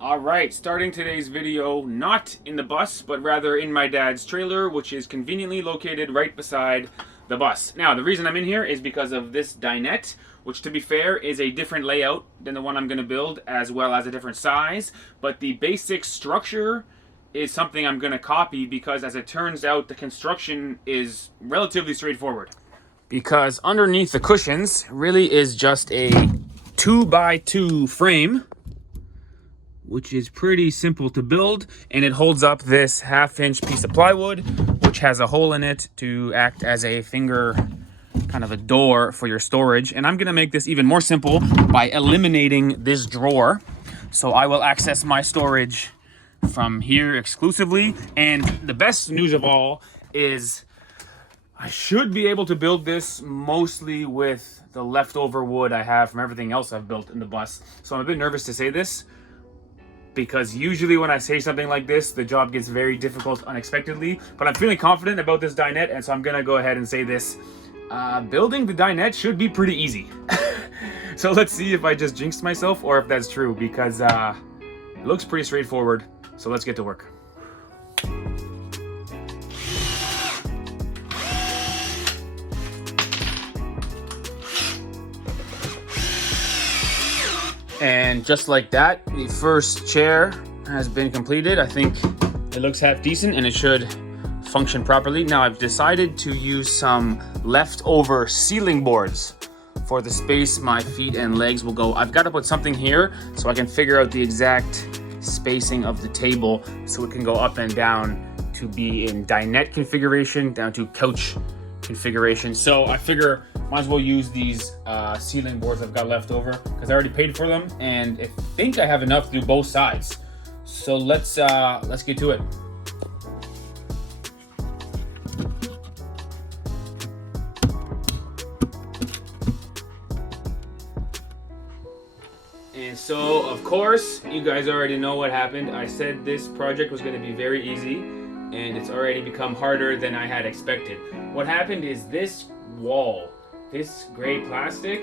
Alright, starting today's video not in the bus, but rather in my dad's trailer, which is conveniently located right beside the bus. Now, the reason I'm in here is because of this dinette, which to be fair is a different layout than the one I'm going to build, as well as a different size, but the basic structure is something I'm going to copy because, as it turns out, the construction is relatively straightforward. Because underneath the cushions really is just a 2x2 frame, which is pretty simple to build, and it holds up this 1/2-inch piece of plywood, which has a hole in it to act as a finger, kind of a door for your storage. And I'm gonna make this even more simple by eliminating this drawer. So I will access my storage from here exclusively. And the best news of all is I should be able to build this mostly with the leftover wood I have from everything else I've built in the bus. So I'm a bit nervous to say this, because usually when I say something like this, the job gets very difficult unexpectedly. But I'm feeling confident about this dinette, and so I'm gonna go ahead and say this. Building the dinette should be pretty easy. So let's see if I just jinxed myself or if that's true, because it looks pretty straightforward. So let's get to work. And just like that, the first chair has been completed. I think it looks half decent and it should function properly. Now I've decided to use some leftover ceiling boards for the space my feet and legs will go. I've got to put something here so I can figure out the exact spacing of the table so it can go up and down to be in dinette configuration down to couch configuration. So I figure might as well use these ceiling boards I've got left over because I already paid for them, and I think I have enough to do both sides. So let's get to it. And so, of course, you guys already know what happened. I said this project was going to be very easy, and it's already become harder than I had expected. What happened is this wall, this gray plastic,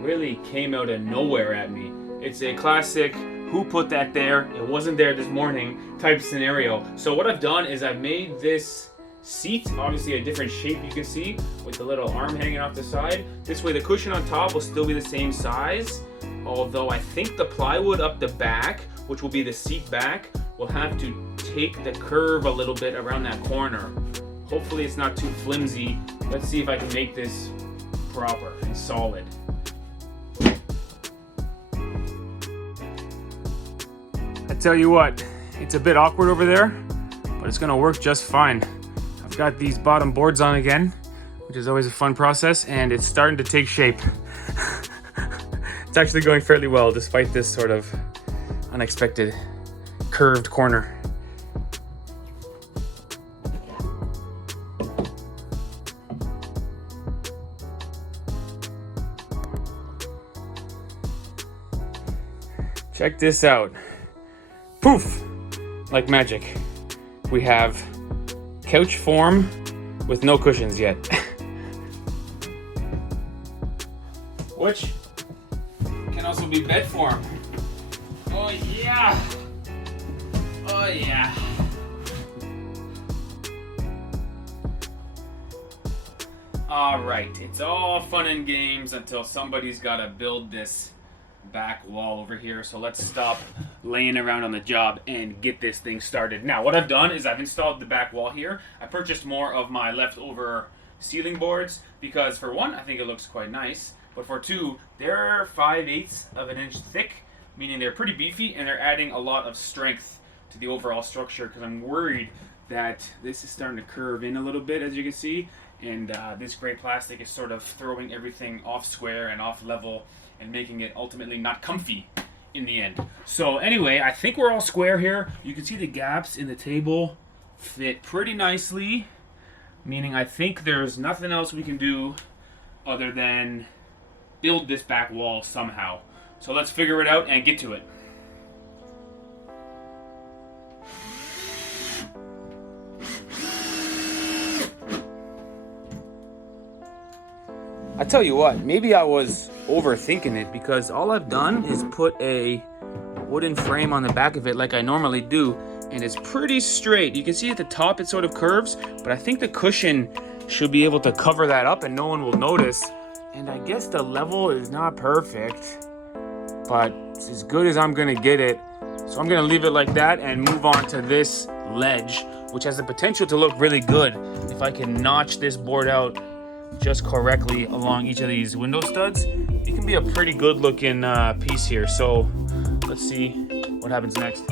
really came out of nowhere at me. It's a classic who put that there, it wasn't there this morning type scenario. So what I've done is I've made this seat, obviously a different shape you can see, with the little arm hanging off the side. This way the cushion on top will still be the same size, although I think the plywood up the back, which will be the seat back, will have to take the curve a little bit around that corner. Hopefully it's not too flimsy. Let's see if I can make this proper and solid. I tell you what, it's a bit awkward over there, but it's gonna work just fine. I've got these bottom boards on again, which is always a fun process, and it's starting to take shape. It's actually going fairly well despite this sort of unexpected curved corner. Check this out. Poof! Like magic. We have couch form with no cushions yet. Which can also be bed form. Oh yeah! Oh yeah! Alright, it's all fun and games until somebody's gotta build this back wall over here. So let's stop laying around on the job and get this thing started. Now what I've done is I've installed the back wall here. I purchased more of my leftover ceiling boards because, for one, I think it looks quite nice, but for two, they're 5/8 of an inch thick, meaning they're pretty beefy and they're adding a lot of strength to the overall structure, because I'm worried that this is starting to curve in a little bit, as you can see, and this gray plastic is sort of throwing everything off square and off level and making it ultimately not comfy in the end. So anyway, I think we're all square here. You can see the gaps in the table fit pretty nicely, meaning I think there's nothing else we can do other than build this back wall somehow. So let's figure it out and get to it. I tell you what, maybe I was overthinking it, because all I've done is put a wooden frame on the back of it like I normally do, and it's pretty straight. You can see at the top it sort of curves, but I think the cushion should be able to cover that up and no one will notice. And I guess the level is not perfect, but it's as good as I'm gonna get it. So I'm gonna leave it like that and move on to this ledge, which has the potential to look really good if I can notch this board out just correctly along each of these window studs. It can be a pretty good looking piece here. So let's see what happens next.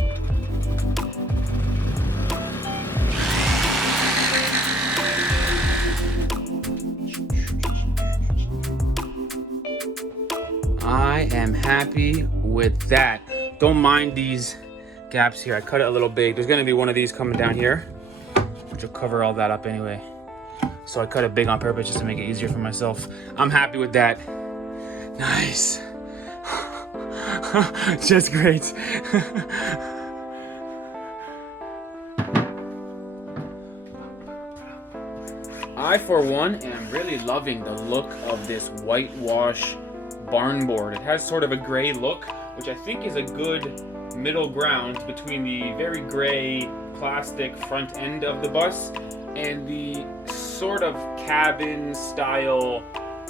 I am happy with that. Don't mind these gaps here. I cut it a little big. There's gonna be one of these coming down here, which will cover all that up anyway. So I cut it big on purpose just to make it easier for myself. I'm happy with that. Nice. Just great. I, for one, am really loving the look of this whitewash barn board. It has sort of a gray look, which I think is a good middle ground between the very gray plastic front end of the bus and the sort of cabin style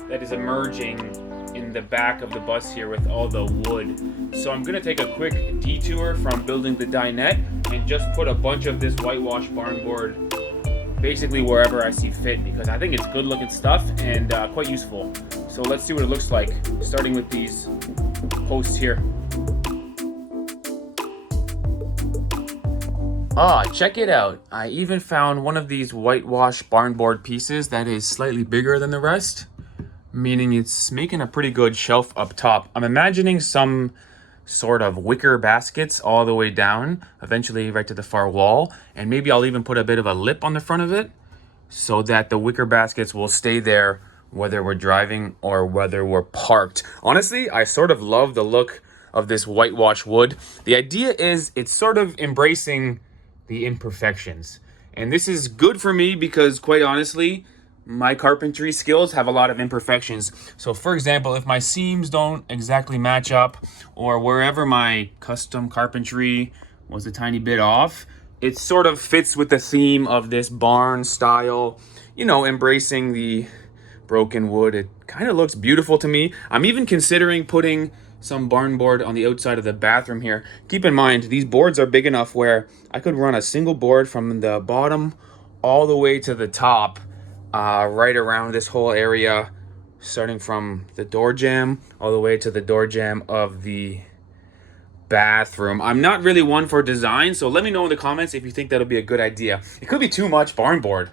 that is emerging in the back of the bus here with all the wood. So I'm gonna take a quick detour from building the dinette and just put a bunch of this whitewash barn board basically wherever I see fit, because I think it's good looking stuff and quite useful. So let's see what it looks like, starting with these posts here. Ah, check it out. I even found one of these whitewash barn board pieces that is slightly bigger than the rest, meaning it's making a pretty good shelf up top. I'm imagining some sort of wicker baskets all the way down, eventually right to the far wall, and maybe I'll even put a bit of a lip on the front of it so that the wicker baskets will stay there whether we're driving or whether we're parked. Honestly, I sort of love the look of this whitewash wood. The idea is it's sort of embracing the imperfections. And this is good for me because, quite honestly, my carpentry skills have a lot of imperfections. So for example, if my seams don't exactly match up, or wherever my custom carpentry was a tiny bit off, it sort of fits with the theme of this barn style, you know, embracing the broken wood. It kind of looks beautiful to me. I'm even considering putting some barn board on the outside of the bathroom here. Keep in mind, these boards are big enough where I could run a single board from the bottom all the way to the top, right around this whole area, starting from the door jamb all the way to the door jamb of the bathroom. I'm not really one for design, so let me know in the comments if you think that'll be a good idea. It could be too much barn board,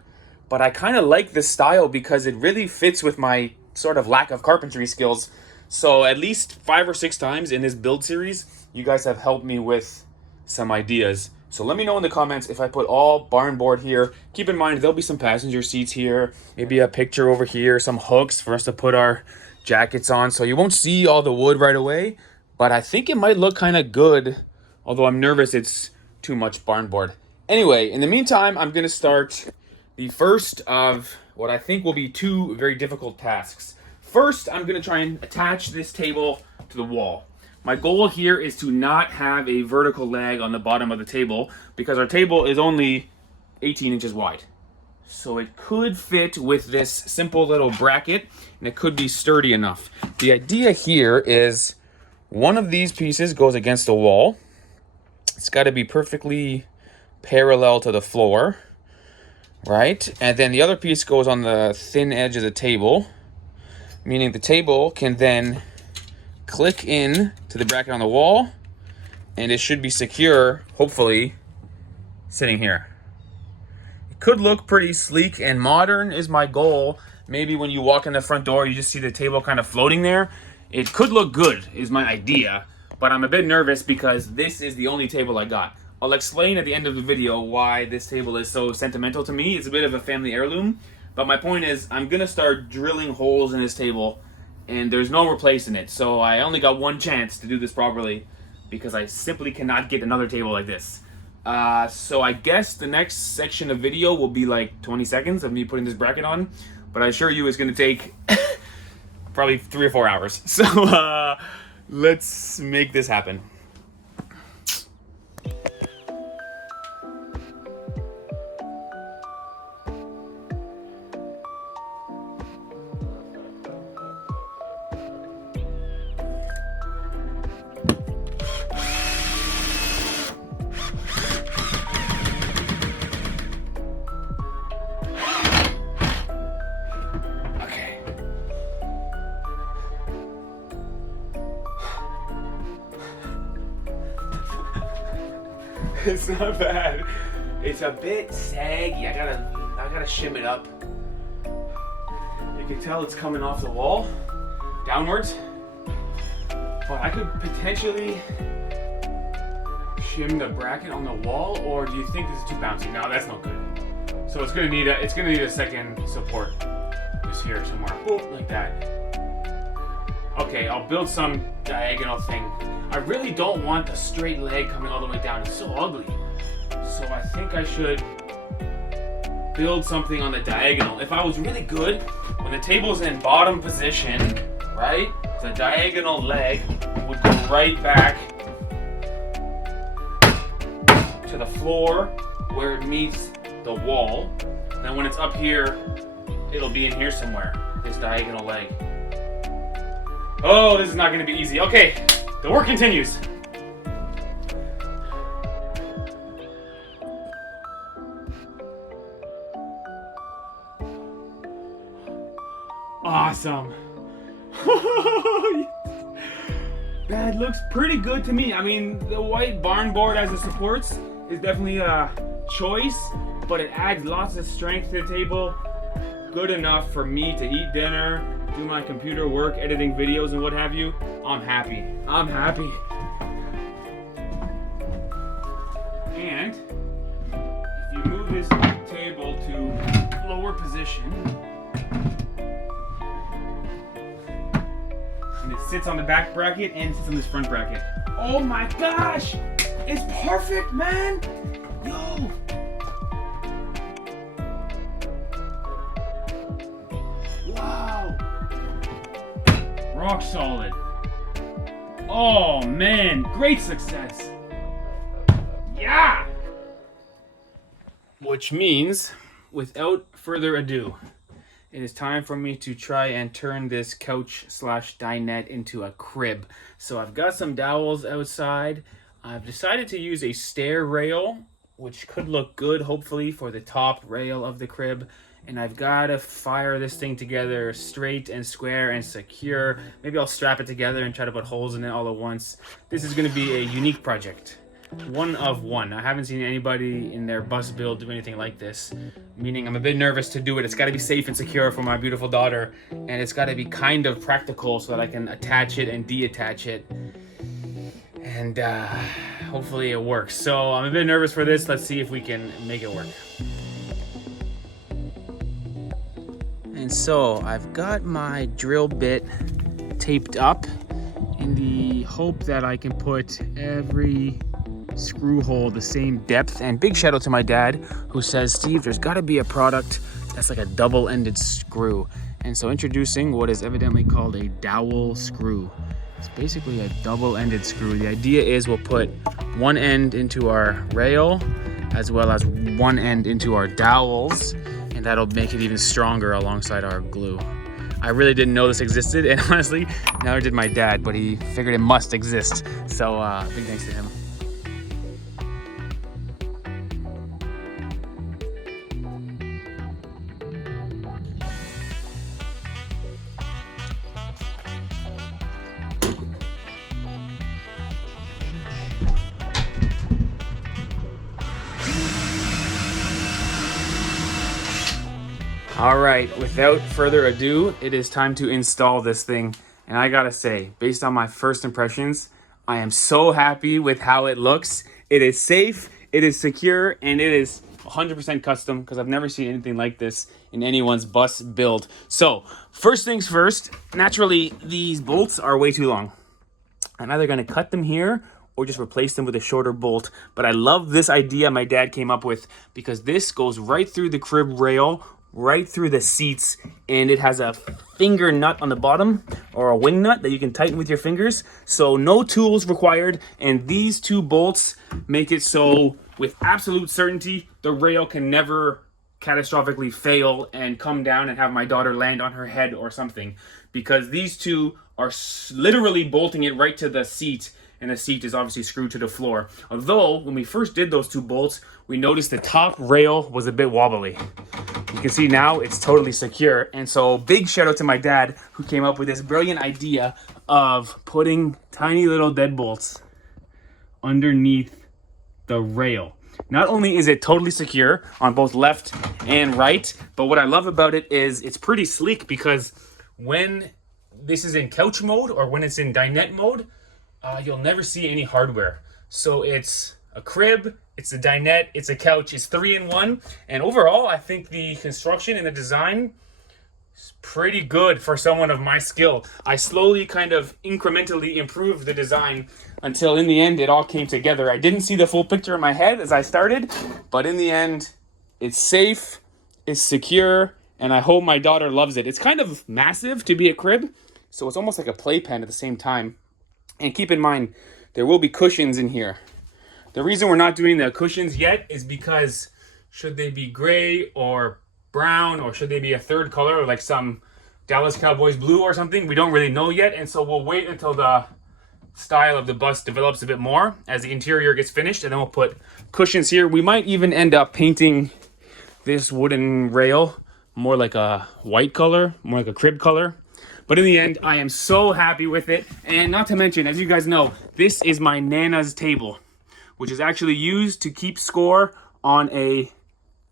but I kind of like this style because it really fits with my sort of lack of carpentry skills. So at least 5 or 6 times in this build series, you guys have helped me with some ideas. So let me know in the comments if I put all barn board here. Keep in mind, there'll be some passenger seats here, maybe a picture over here, some hooks for us to put our jackets on. So you won't see all the wood right away, but I think it might look kind of good, although I'm nervous it's too much barn board. Anyway, in the meantime, I'm gonna start the first of what I think will be 2 very difficult tasks. First, I'm gonna try and attach this table to the wall. My goal here is to not have a vertical leg on the bottom of the table because our table is only 18 inches wide. So it could fit with this simple little bracket and it could be sturdy enough. The idea here is one of these pieces goes against the wall. It's got to be perfectly parallel to the floor, right? And then the other piece goes on the thin edge of the table, meaning the table can then click in to the bracket on the wall and it should be secure, hopefully, sitting here. It could look pretty sleek and modern is my goal. Maybe when you walk in the front door, you just see the table kind of floating there. It could look good is my idea, but I'm a bit nervous because this is the only table I got. I'll explain at the end of the video why this table is so sentimental to me. It's a bit of a family heirloom, but my point is I'm gonna start drilling holes in this table and there's no replacing it. So I only got one chance to do this properly because I simply cannot get another table like this. So I guess the next section of video will be like 20 seconds of me putting this bracket on, but I assure you it's gonna take probably 3 or 4 hours. So let's make this happen. It's not bad. It's a bit saggy. I gotta shim it up. You can tell it's coming off the wall downwards, but I could potentially shim the bracket on the wall. Or do you think this is too bouncy? No, that's not good. So it's gonna need a second support just here somewhere. Boop, like that. Okay, I'll build some diagonal thing. I really don't want the straight leg coming all the way down. It's so ugly. So I think I should build something on the diagonal. If I was really good, when the table's in bottom position, right, the diagonal leg would go right back to the floor where it meets the wall. Then when it's up here, it'll be in here somewhere, this diagonal leg. Oh, this is not going to be easy. Okay, the work continues. Awesome. That looks pretty good to me. I mean, the white barn board as the supports is definitely a choice, but it adds lots of strength to the table. Good enough for me to eat dinner, do my computer work, editing videos and what have you. I'm happy. I'm happy. And if you move this table to lower position, and it sits on the back bracket and sits on this front bracket. Oh my gosh! It's perfect, man! Yo! Wow! Rock solid. Oh man, great success. Yeah! Which means, without further ado, it is time for me to try and turn this couch slash dinette into a crib. So I've got some dowels outside. I've decided to use a stair rail, which could look good, hopefully, for the top rail of the crib. And I've got to fire this thing together straight and square and secure. Maybe I'll strap it together and try to put holes in it all at once. This is going to be a unique project. One of one. I haven't seen anybody in their bus build do anything like this, meaning I'm a bit nervous to do it. It's got to be safe and secure for my beautiful daughter, and it's got to be kind of practical so that I can attach it and detach it, and hopefully it works. So I'm a bit nervous for this. Let's see if we can make it work. And so I've got my drill bit taped up in the hope that I can put every screw hole the same depth. And big shout out to my dad who says, Steve, there's got to be a product that's like a double-ended screw. And so introducing what is evidently called a dowel screw. It's basically a double-ended screw. The idea is we'll put one end into our rail as well as one end into our dowels, and that'll make it even stronger alongside our glue. I really didn't know this existed, and honestly, neither did my dad, but he figured it must exist. So big thanks to him. All right, without further ado, it is time to install this thing. And I gotta say, based on my first impressions, I am so happy with how it looks. It is safe, it is secure, and it is 100% custom because I've never seen anything like this in anyone's bus build. So, first things first, naturally, these bolts are way too long. I'm either gonna cut them here or just replace them with a shorter bolt. But I love this idea my dad came up with because this goes right through the crib rail, right through the seats, and it has a finger nut on the bottom or a wing nut that you can tighten with your fingers. So no tools required, and these two bolts make it so with absolute certainty the rail can never catastrophically fail and come down and have my daughter land on her head or something, because these two are literally bolting it right to the seat, and the seat is obviously screwed to the floor. Although, when we first did those two bolts, we noticed the top rail was a bit wobbly. You can see now it's totally secure. And so big shout out to my dad who came up with this brilliant idea of putting tiny little deadbolts underneath the rail. Not only is it totally secure on both left and right, but what I love about it is it's pretty sleek, because when this is in couch mode or when it's in dinette mode, you'll never see any hardware. So it's a crib, it's a dinette, it's a couch, it's 3-in-1. And overall, I think the construction and the design is pretty good for someone of my skill. I slowly kind of incrementally improved the design until in the end it all came together. I didn't see the full picture in my head as I started, but in the end, it's safe, it's secure, and I hope my daughter loves it. It's kind of massive to be a crib, so it's almost like a playpen at the same time. And keep in mind, there will be cushions in here. The reason we're not doing the cushions yet is because should they be gray or brown, or should they be a third color like some Dallas Cowboys blue or something, we don't really know yet. And so we'll wait until the style of the bus develops a bit more as the interior gets finished, and then we'll put cushions here. We might even end up painting this wooden rail more like a white color, more like a crib color. But in the end, I am so happy with it. And not to mention, as you guys know, this is my Nana's table, which is actually used to keep score on a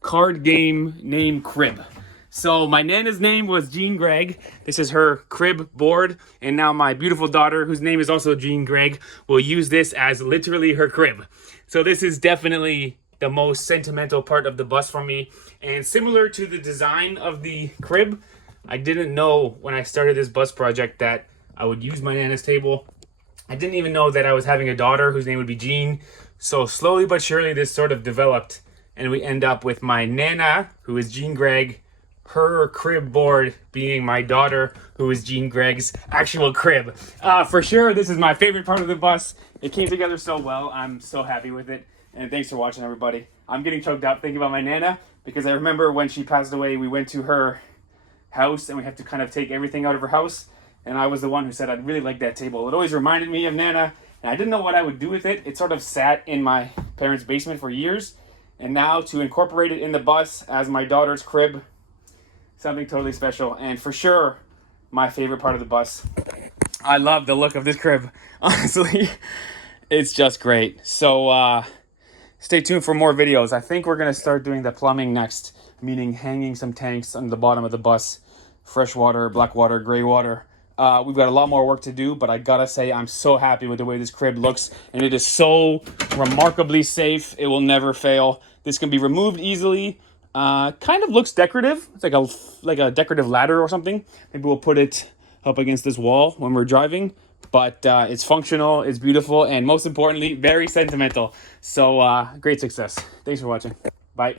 card game named Crib. So my Nana's name was Jean Gregg. This is her crib board. And now my beautiful daughter, whose name is also Jean Gregg, will use this as literally her crib. So this is definitely the most sentimental part of the bus for me. And similar to the design of the crib, I didn't know when I started this bus project that I would use my Nana's table. I didn't even know that I was having a daughter whose name would be Jean. So slowly but surely this sort of developed, and we end up with my Nana, who is Jean Gregg, her crib board being my daughter, who is Jean Gregg's actual crib. For sure, this is my favorite part of the bus. It came together so well. I'm so happy with it. And thanks for watching, everybody. I'm getting choked up thinking about my Nana, because I remember when she passed away, we went to her house and we had to kind of take everything out of her house. And I was the one who said I'd really like that table. It always reminded me of Nana, and I didn't know what I would do with it. It sort of sat in my parents' basement for years. And now to incorporate it in the bus as my daughter's crib, something totally special. And for sure, my favorite part of the bus. I love the look of this crib. Honestly, it's just great. So stay tuned for more videos. I think we're going to start doing the plumbing next, meaning hanging some tanks on the bottom of the bus. Fresh water, black water, gray water. We've got a lot more work to do, but I gotta say I'm so happy with the way this crib looks, and it is so remarkably safe. It will never fail. This can be removed easily. Kind of looks decorative. It's like a decorative ladder or something. Maybe we'll put it up against this wall when we're driving. But it's functional, it's beautiful, and most importantly, very sentimental. So great success. Thanks for watching. Bye.